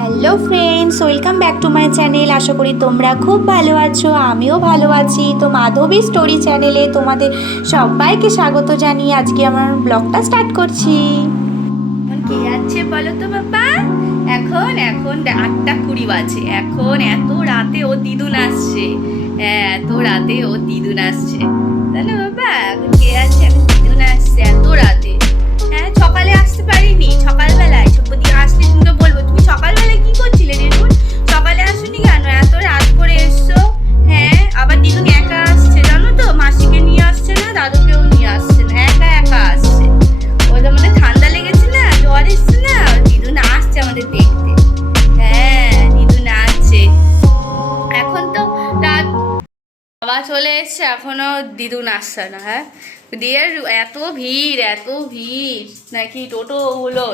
Hello friends welcome back to my channel আশা করি তোমরা খুব ভালো আছো, আমিও ভালো আছি। তো মাধবী স্টোরি চ্যানেলে তোমাদের সবাইকে স্বাগত জানিয়ে আজকে আমার ব্লগটা স্টার্ট করছি। কে যাচ্ছে বলো তো বাবা? এখন এখন আটটা কুড়ি বাজে। এখন এত রাতে ও দিদুন আসছে। হ্যাঁ এত রাতে ও দিদুন আসছে। তাহলে বাবা, এখন কে যাচ্ছে চলে এসছে এখনও দিদুন আসছে না হ্যাঁ? দিয়ে এত ভিড় এত ভিড় নাকি টোটো গুলো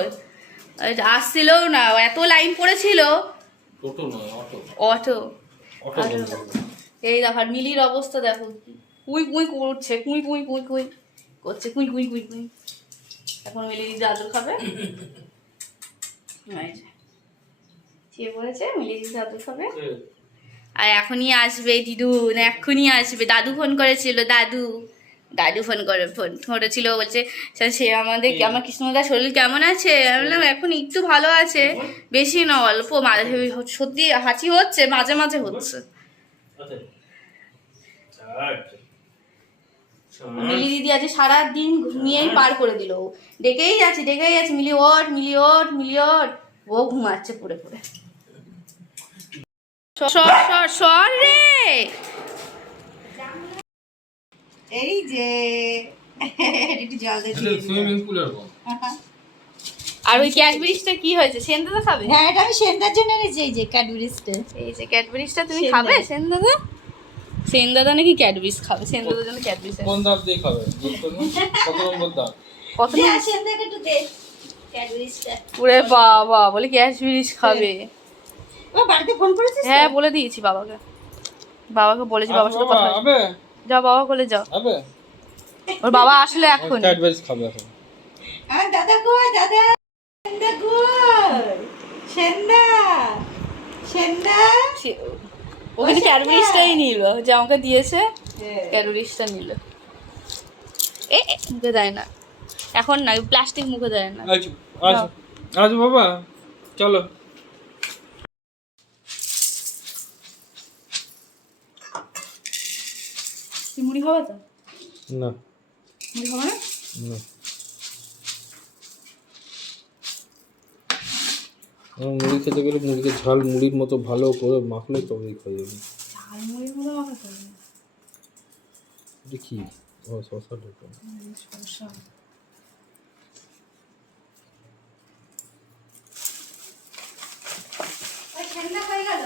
আসছিলও না এত লাইন পড়েছিল। অটো। এই দেখো আর মিলির অবস্থা দেখো কুই কুই করছে কুই কুই কুই কুই করছে কুই কুই কুই কুই। এখন মিলি দিদি আদর খাবে। কে বলেছে? মিলি দিদি আদর খাবে? আর এখনই আসবে দিদুন এক্ষুনি আসবে। দাদু ফোন করেছিল দাদু। দাদু ফোন করে ফোন করেছিল বলছে "স্যার, সে আমাদের আমার কৃষ্ণদার শরীর কেমন আছে? আমি বললাম এখন একটু ভালো আছে। বেশি না অল্প। মাঝে সত্যি হাঁচি হচ্ছে মাঝে মাঝে হচ্ছে। আচ্ছা। মিলি দিদি আজ সারা দিন ঘুমিয়েই পার করে দিল। ও। ডেকেই যাচ্ছে ডেকেই যাচ্ছে মিলি ওট মিলি ওট মিলি ওট ও ঘুমাচ্ছে পড়ে পড়ে। সর রে এই যে আর ওই ক্যাডবেরিজটা কি হয়েছে সেনদাদা খাবে হ্যাঁ এটা আমি সেন্দার জন্য এনেছি এই যে ক্যাডবেরিজটা এই যে ক্যাডবেরিজটা তুমি খাবে সেনদাদা সেনদাদা নাকি ক্যাডবেরিজ খাবে সেনদাদার জন্য ক্যাডবেরিজ কোন দাঁত দিয়ে খাবে কত নম্বর দাঁত কত একটু দে ক্যাডবেরিজটা পুরে বাবা বলে ক্যাডবেরিজ খাবে ও বাড়িতে ফোন করেছিস হ্যাঁ বলে দিয়েছি বাবাকে। বাবাকে বলেছি বাবার সাথে কথা যাও বাবা বলে যাও। আবে। ওর বাবা আসলে এখন ক্যাডবেরিজ খাবে এখন। আমার দাদা কই? দাদা সেন্দা কই? সেন্দা সেন্দা? ওখানে ক্যাডবেরিজটাই নিল। যে আমাকে দিয়েছে হ্যাঁ। ক্যাডবেরিজটা নিল। এ মুখে দেয় না। এখন না প্লাস্টিক মুখে দেয় না। আজ আজ আজ বাবা চলো। মুড়ি খাবে তো না। মুড়ি খাবে না না। আমার মুড়ি খেতে গেলে মুড়িকে ঝাল মুড়ির মতো ভালো করে মাখলে তবেই খাই আমি ঝাল মুড়ির মতো মাখা এটা কি? ও শশা ঢোকা গেল।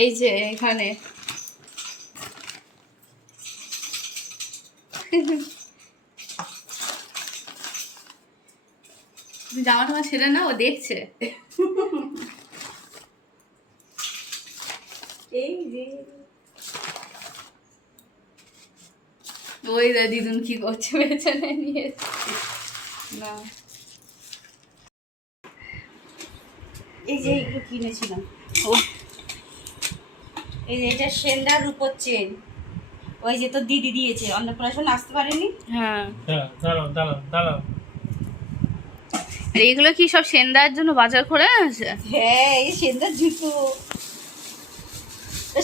এই যে এখানে। জামা টামা ছেড়ে না ও দেখছে। ওই দা দিদুন কি করছে পেছনে নিয়ে। না। এই যে এগুলো কিনেছিলাম। ও। এই যে এটা সেন্দার রূপর চেন ওই যে তো দিদি দিয়েছে অন্নপ্রাশন আসতে পারেনি? হ্যাঁ। হ্যাঁ দাঁড়াও দাঁড়াও দাঁড়াও। আর এগুলো কি সব সেন্দার জন্য বাজার করে আছে? হ্যাঁ এই সেন্দার জুতো।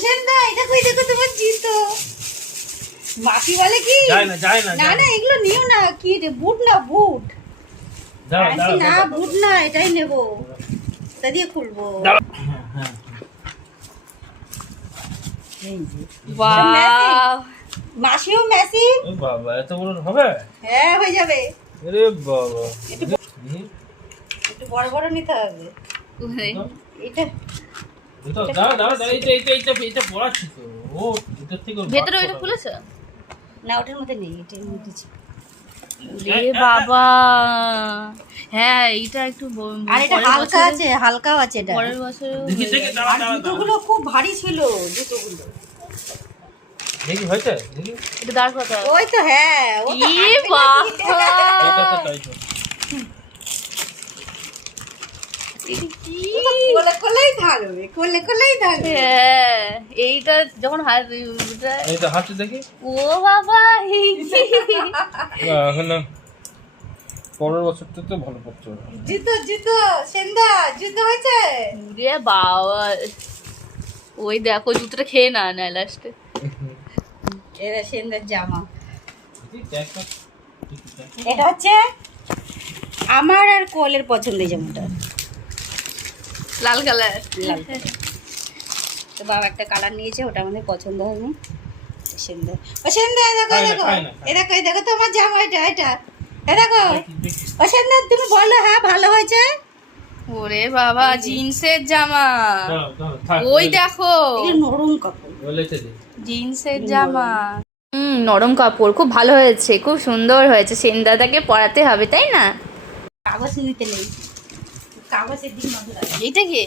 সেন্দা এটা কই দেখো তোমার জুতো? মাপি বলে কি? না যায় না না না এগুলো নিও না কি রে বুট না বুট? না বুট না এটাই নেব। তা দিয়ে খুলবো এই যে বাহ মাসিও মেসি বাবা এত বড় হবে? হ্যাঁ হয়ে যাবে। আরে বাবা। একটু বড় নিতে হবে। এটা ভেতরে ওইটা। খুলেছে? না ওটার মধ্যে নেই এটার মধ্যে ছিল। রে বাবা। হ্যাঁ এটা একটু আর এটা হালকা আছে হালকাও আছে এটা। পরের বছরে। জুতোগুলো খুব ভারী ছিল জুতোগুলো। দেখি হয়েছে? দেখি। এটা দাঁড় কথা ওই তো হ্যাঁ ও ই বাবা। তো তাই তো কি কোলে কোলেই থাকবে কোলে কোলেই থাকবে হ্যাঁ এইটা যখন হাঁটতে দেখি? ও বাবা পরের বছরটা তো ভালো পড়তে। হবে জুতো জুতো সেন্দা জুতো হয়েছে? ওরে বাবা ওই দেখো জুতোটা খেয়ে না না লাস্টে এটা সেন্দার জামা। এটা হচ্ছে আমার আর কোলের পছন্দের জামাটা। লাল কালার। লাল তো বাবা একটা কালার নিয়েছে ওটা আমাদের পছন্দ হয়নি। সেন্দা। ও সেন্দা দেখো খাই দেখো। দেখো এই দেখো তোমার জামা এটা এটা। দেখো। ও সেন্দা তুমি বলো হ্যাঁ ভালো হয়েছে? ওরে বাবা জিন্সের জামা। ওই- দেখো। নরম কাপড়। জিন্সের জামা। হুম নরম কাপড় খুব ভালো হয়েছে খুব সুন্দর হয়েছে। সেন দাদাকে পরাতে হবে তাই না? কাগজ নিতে নেই। কাগজের দিন এইটা কি?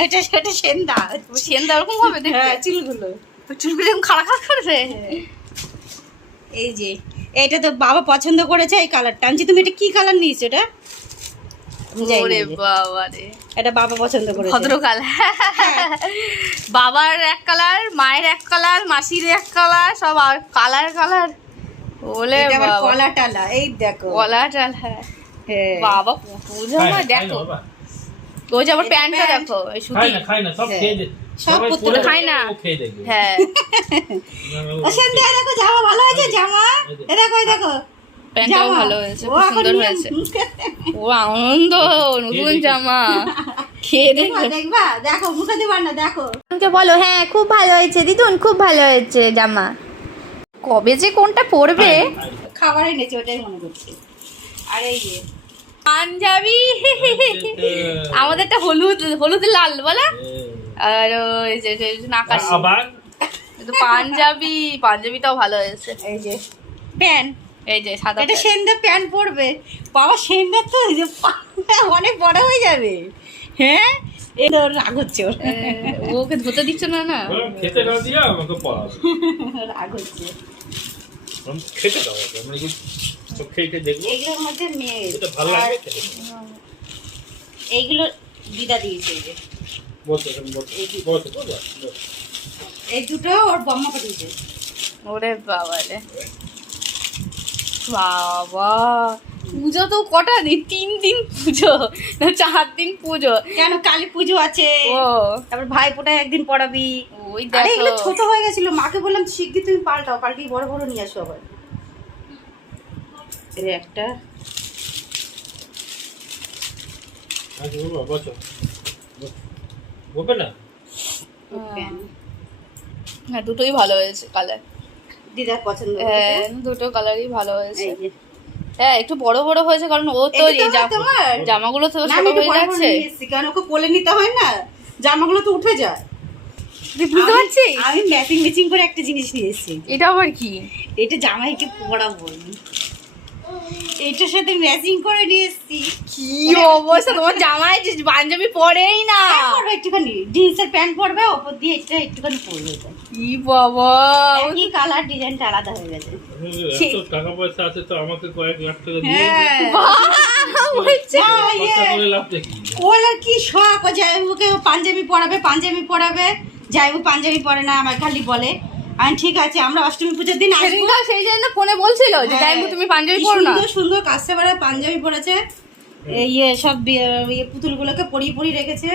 এটা সেটা সেন্দা। সেন দা ওরকম হবে হ্যাঁ চুলগুলো। চুলগুলো এরকম খাড়া খাড়া করবে এই যে এটা তো বাবা পছন্দ করেছে এই কালারটা আমি তুমি এটা কি কালার নিয়েছো এটা? এটা বাবা পছন্দ ভদ্র কালার বাবার এক কালার মায়ের এক কালার মাসির এক কালার সব কালার কালার এটা আবার বাবা। কলা টালা এই দেখো। কলা টাল হ্যাঁ হ্যাঁ। বাবা খাই খাই না দেখো। ওই যে আবার প্যান্টটা দেখো এই সুতি। খাই না, সব হ্যাঁ। খেয়ে দে। সব পরে খায় না। হ্যাঁ। দেখো জামা ভালো হয়েছে? জামা? এই দেখো দেখো। প্যান্টটাও ভালো হয়েছে খুব সুন্দর হয়েছে। ও আনন্দ নতুন জামা। খেয়ে দেখবা দেখো দেখবা? দেখো মুখে দিবার না দেখো। বলো হ্যাঁ খুব ভালো হয়েছে দিদুন খুব ভালো হয়েছে জামা। কবে যে কোনটা পরবে? খাবার এনেছে ওটাই মনে করছে। আর এই যে পাঞ্জাবি। আমাদেরটা হলুদ হলুদ লাল বলে। আর ওই যে আবার? কিন্তু পাঞ্জাবি পাঞ্জাবিটাও ভালো হয়েছে। এই যে প্যান্ট। এই যে সাদা এটা সেন্দা প্যান্ট পরবে। বাবা সেন্দা তো এই যে পা- অনেক বড় হয়ে যাবে। হ্যাঁ? এই তো রাগ হচ্ছে ওর। ওকে ধুতে দিচ্ছ না না? খেতে না দিয়ে আমাকে পড়াবে। রাগ হচ্ছে। খেতে দাও ওকে, আমরা কি সব খেয়ে খেয়ে দেখব। এইগুলোর মধ্যে মেয়ে এটা ভালো লাগে এইগুলো দিদা দিয়েছে এই যে। বলতে বলতে। বলতে বলতে বলতে। এই দুটো ওর বম্মা পাঠিয়েছে। ওরে বাবা রে। বাবা। পুজো তো কটা দিন? তিন দিন পুজো? না চার দিন পুজো? কেন? কালী পুজো আছে। ও। তারপর ভাই ফোটায় একদিন পড়াবি। ওই এগুলো ছোট হয়ে গেছিল। মাকে বললাম শিগগির তুমি পাল্টাও পাল্টিয়ে বড় বড় নিয়ে আসো আবার। এর একটা। আচ্ছা। হ্যাঁ। দুটোই ভালো হয়েছে কালার দিদার পছন্দ হ্যাঁ দুটো কালারই ভালো হয়েছে। হ্যাঁ একটু বড় বড় হয়েছে কারণ ও তো এই? জামাগুলো তো ছোট হয়ে যাচ্ছে। কারণ ওকে কোলে নিতে হয় না। জামাগুলো তো উঠে যায়। বুঝতে আমি- পারছিস? আমি ম্যাচিং ম্যাচিং করে একটা জিনিস নিয়ে এসেছি। এটা আবার কি? এটা জামাইকে পরাবো। এটার সাথে ম্যাচিং করে নিয়ে এসেছি কি অবস্থা? তোমার জামাই পাঞ্জাবি পরেই না। পরবে একটুখানি জিন্সের প্যান্ট পরবে ওপর দিয়ে এটা একটুখানি পরবে। কি বাবা? একই কালার ডিজাইনটা আলাদা হয়ে গেছে। টাকা পয়সা আছে তো আমাকে কয়েক লাখ টাকা দিয়ে হ্যাঁ। ইয়ে। কি শখ ও জামাইবাবুকে পাঞ্জাবি পরাবে পাঞ্জাবি পরাবে। জামাইবাবু পাঞ্জাবি পরে না আমার খালি বলে। আমি ঠিক আছে আমরা অষ্টমী পুজোর দিন আসব সেই জন্য ফোনে বলছিল যে হ্যাঁ। যাইবু তুমি পাঞ্জাবি পরো না সুন্দর সুন্দর কাছে বেড়া পাঞ্জাবি পরেছে এই ইয়ে সব ইয়ে পুতুলগুলোকে পরিয়ে পরিয়ে রেখেছে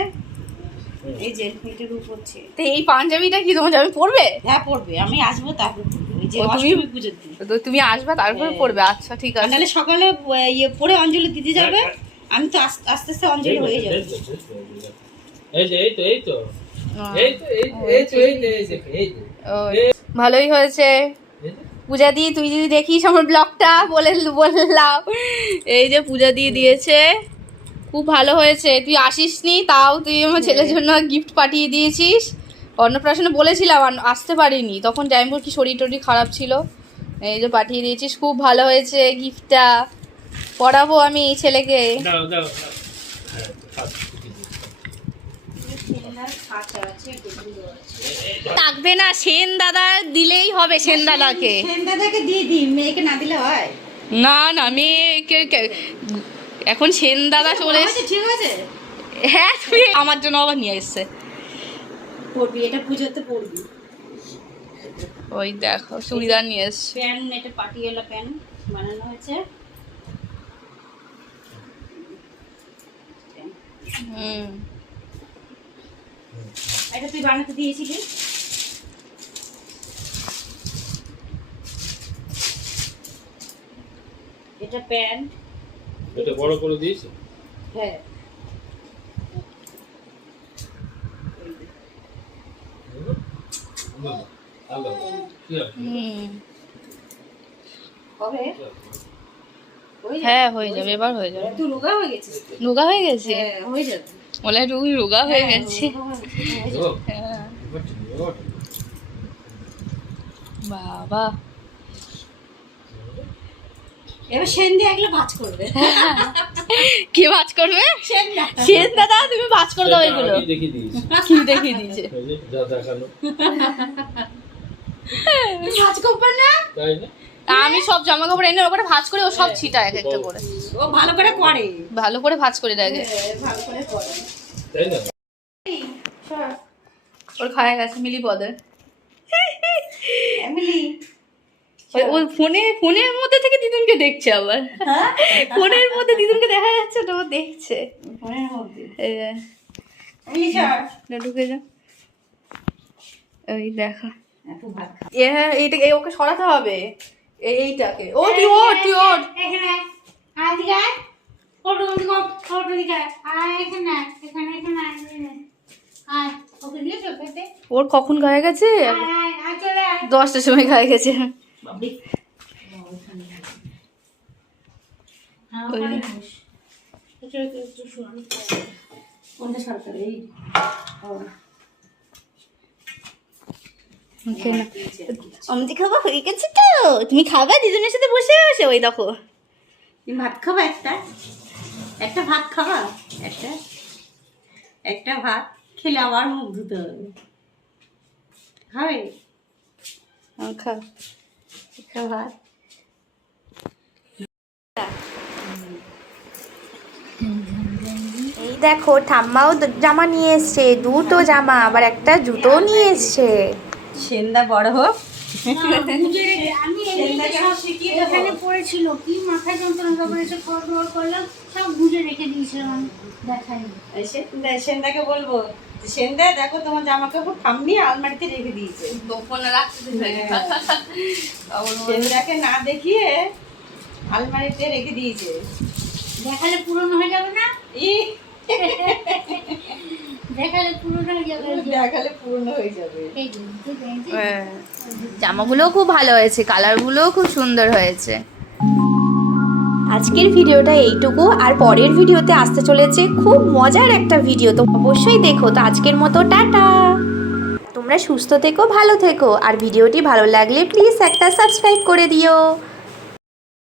এই যে এটা রূপ হচ্ছে তো এই পাঞ্জাবিটা কি তোমার জামাই পরবে হ্যাঁ পড়বে আমি আসব তারপর যে ও, তুমি- অষ্টমী পুজোর দিন তো তুমি আসবে তারপরে হ্যাঁ। পরবে আচ্ছা ঠিক আছে নাহলে সকালে ইয়ে পরে অঞ্জলি দিতে যাবে আমি তো আস্তে আস্তে অঞ্জলি হয়ে যাবে এই যে এই তো এই তো এই তো এই তো এই তো এই ও, ভালোই হয়েছে। পূজা দি তুই যদি দেখিস আমার ব্লগটা বলে বললাম এই যে পূজা দিয়ে দিয়েছে। খুব ভালো হয়েছে। তুই আসিস নি তাও তুই আমার ছেলের জন্য গিফট পাঠিয়ে দিয়েছিস। অন্নপ্রাশনে বলেছিলাম আসতে পারিনি। তখন জাইমপুর কি শরীর টরীর খারাপ ছিল। এই যে পাঠিয়ে দিয়েছিস খুব ভালো হয়েছে গিফটটা পড়াবো আমি ছেলেকে। দাও দাও দাও। হ্যাঁ, থাকবে না সেন দাদা দিলেই হবে সেন দাদাকে। সেন দাদাকে দিয়ে দিই মেয়েকে না দিলে হয়? না না মেয়েকে কে- এখন সেন দাদা চলে এস- ঠিক আছে হ্যাঁ তুমি আমার জন্য আবার নিয়ে এসছে। পড়বি এটা পুজোতে পড়বি ওই দেখো চুড়িদার নিয়ে এসছে। প্যান এটা পাটিয়ালা প্যান বানানো হয়েছে। হুম। এটা তুই বানাতে দিয়েছিলি? এটা প্যান্ট। এটা বড় করে দিয়েছে? হ্যাঁ। হয়ে যাবে। হ্যাঁ হয়ে যাবে এবার হয়ে যাবে। তুই রোগা হয়ে গেছিস? রোগা হয়ে গেছে? হ্যাঁ হয়ে যাবে। বলে তুমি রোগা হয়ে গেছে। হ্যাঁ এবার বাবা একলে ভাজ করবে। কে ভাজ করবে? সেন দাদা তুমি ভাজ করে দাও এগুলো। কি দেখিয়ে দিয়েছে? ভাজ করবে না? তাই আমি সব জামা কাপড় এনে ওখানে ভাজ করে ও সব ছিটা এক একটা করে। ও ভালো করে করে ভালো করে ভাজ করে রাখে হ্যাঁ, ভালো করে করে তাই না? ওর খাওয়া গেছে মিলি পদে ওই ফোনে ফোনের মধ্যে থেকে দিদুনকে দেখছে আবার। ফোনের মধ্যে দিদুনকে দেখা যাচ্ছে তো ও দেখছে। ঢুকে যা। ওই দেখো। হ্যাঁ এইটাকে ওকে সরাতে হবে। এইটাকে। ও তুই ওঠ তুই আয়। দিকে আয়। আয়। এখানে এখানে, এখানে ওর কখন গায়ে গেছে। দশটার সময় গায়ে গেছে। বাবলি। হ্যাঁ। অমতি খাওয়া হয়ে গেছে তো। তুমি খাবা দিদুনের সাথে বসে বসে ওই দেখো। তুমি ভাত খাবা একটা? একটা ভাত খাবা? একটা? একটা ভাত? খেলে আবার মুখ ধুতে হবে। খাবে? হ্যাঁ, খাও এই দেখো ঠাম্মাও জামা নিয়ে এসছে দুটো জামা আবার একটা জুতোও নিয়ে এসছে। সেন্দা বড় হোক। এখানে পড়েছিল কি? মাথায় যন্ত্রণা তারপরে এসে খাওয়া করলাম সব বুঝে রেখে দিয়েছিলাম আমি দেখাইনি সেন্দাকে বলব সেন্দা দেখো তোমার জামা কাপড় ঠাম্মি আলমারিতে রেখে দিয়েছে। গোপনে রাখতে সেন্দাকে না দেখিয়ে আলমারিতে রেখে দিয়েছে। দেখালে পুরনো হয়ে যাবে না? ই। দেখালে পুরনো হয়ে যাবে। দেখালে হয়ে যাবে। হ্যাঁ। জামাগুলোও খুব ভালো হয়েছে কালারগুলোও খুব সুন্দর হয়েছে। আজকের ভিডিওটা এইটুকু, আর পরের ভিডিওতে আসতে চলেছে খুব মজার একটা ভিডিও, তো অবশ্যই দেখো। তো আজকের মতো টাটা। তোমরা সুস্থ থেকো, ভালো থেকো, আর ভিডিওটি ভালো লাগলে প্লিজ একটা সাবস্ক্রাইব করে দিও।